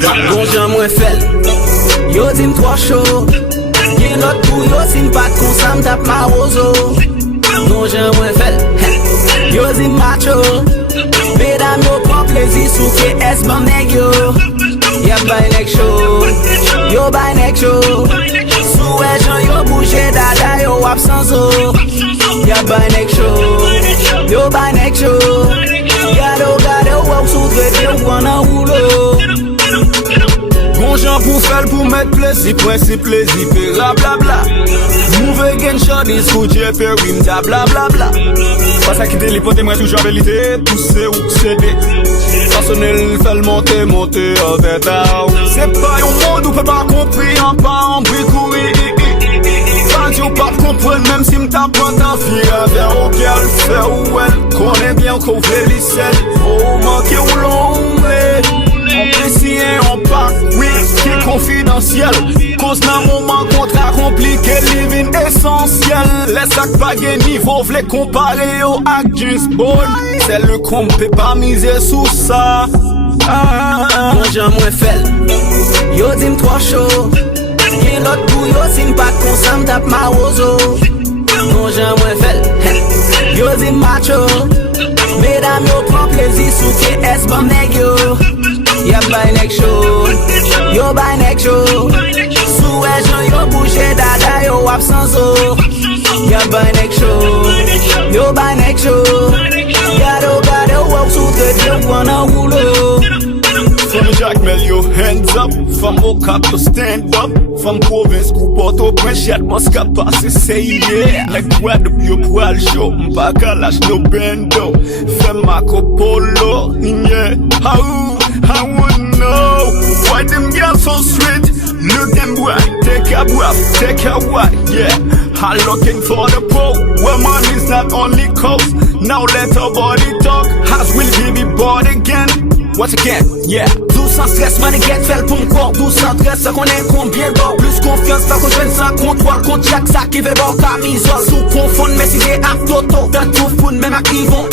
Bon jan mwen fel, yo dim trop chaud. Gen lot pou yo sin pat kon sa m'tap ma rozo. Bon jan mwen fel, yo dim macho. Mesdames yo prend plaisir sou ke es ban neg yo. Y'a bay nek show, yo bay nek show. Sou e jan yo bouge dada yo absenzo. Y'a bay nek show, yo bay nek show. Gade ou sou traité ou an an rouleau. Bon jan pou fel pou mettre plaisir, principe plaisir, pe blablabla. Mouve gen chadis kou je pe rim da blablabla. Pas sa ki delipote mwen toujou velite, pousse ou cede. Personnel fel monte avec ta. C'est pas yon monde ou peut pas comprendre en pas en bricouri. Quand tu pas comprendre même si m't'a pas ta fille avec auquel fait ou elle connaît bien qu'on fait l'issel. Oh manquer ou l'ombre. On précise, on part, oui, qui est confidentiel. Cause d'un moment contrat compliqué, living essentiel. Les sacs pas niveau, v'les comparer au actus bon. C'est le qu'on peut pas miser sous ça. Bon jan mwen fel, yo dim trop chaud. Gen lot pou yo sin pat kon sa m'tap ma rozo. Bon jan mwen fel, yo dim macho. Mesdames yo prend plaisir sou ke es ban neg yo. Y'a bay nek show, yo bay nek show. Sou e jan yo bouge dada yo absenzo. Y'a bay nek show, yo bay nek show. Gade ou sou traité ou an an rouleau. From Jack Mel, yo hands up. From Okap, yo stand up. From province, kou Port-au-Prince, Shadmoss ka passe, say yeah. Like grab up yo poil show, mpa kalash no bendo. Fem Marco Polo, yeah. I wouldn't know why them girls so sweet. Look them boy, take a breath, take a what, yeah. I'm looking for the pro, where money's not only coast. Now let our body talk, as will be born again. Once again, yeah. Dou sans stress, maniquette fait pour m'cor. Dou sans stress, ça connaît combien d'or. Plus confiance, pas qu'on joigne sans comptoir. Contre chaque sac qui veut bon camisole. Sous confondre, mais si c'est à toto. Dans tout foun, même à Yvon.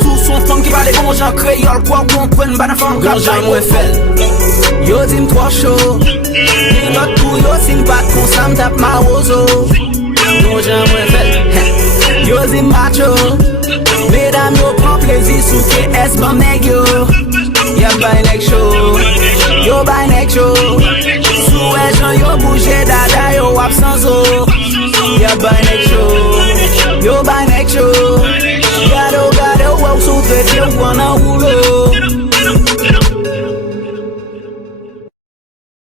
Sous son femme qui parle bon gens créole. Quoi comprenne, bah n'a femme bon jan mwen fel, yo dim trop chaud. Gen lot pou yo sin pat kon sa m'tap ma rozo. Bon jan mwen fel, yo dim macho. Mesdames yo prend plaisir sou ke es ban neg yo. Y'a bay nek show, yo bay nek show. Sou e jan yo bouge dada yo absenzo. Y'a bay nek show, yo bay nek show. Gade ou sou traité ou an an rouleau.